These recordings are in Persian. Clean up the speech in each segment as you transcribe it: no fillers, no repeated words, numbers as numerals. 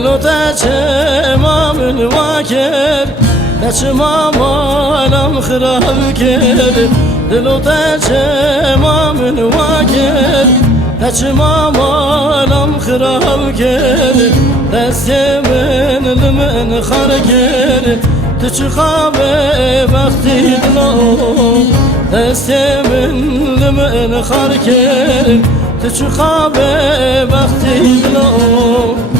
دلو تچما من واکر تچما مالم خراب کرد دلو تچما من واکر تچما مالم خراب کرد دست من لمن خار کرد تو چه خواب وقتی دلو دست من لمن خار کرد تو چه خواب وقتی دلو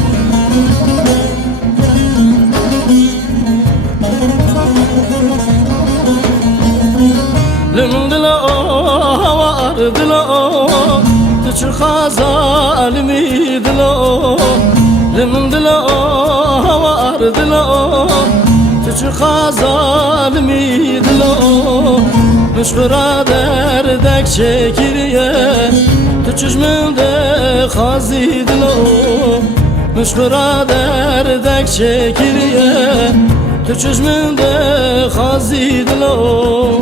لمن دلو هوار دلو تو چه خازالمی دلو لمن دلو هوار دلو تو چه خازالمی دلو مشغرا دردک شکریه تو چشمنده خازی دلو مشغرا دردک شکریه تو چشمنده خازی دلو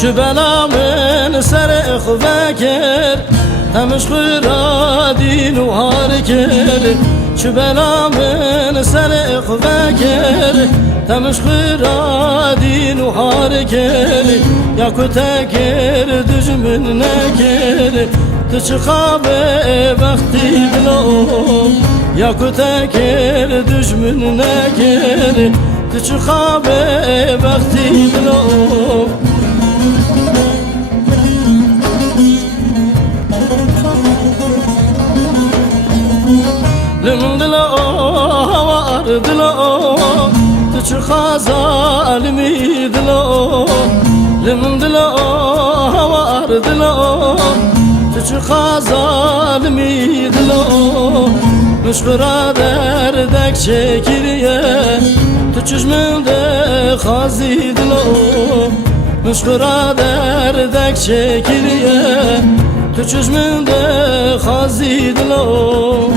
چه بلا من سر خواه کرد همش خورا دین و هار کرد چه بلا من سر خواه کرد همش خورا دین و هار کرد یا کتا کرد دجمن نکرد تو چه خواب وقتی دلو یا کتا کرد دجمن نکرد تو چه خواب وقتی دلو لمن دلو هوار دلو تو چه خازالمی دلو لمن دلو هوار دلو تو چه خازالمی دلو مشغرا دردک شکریه تو چشمنده خازی دلو مشغرا دردک شکریه تو چشمنده خازی دلو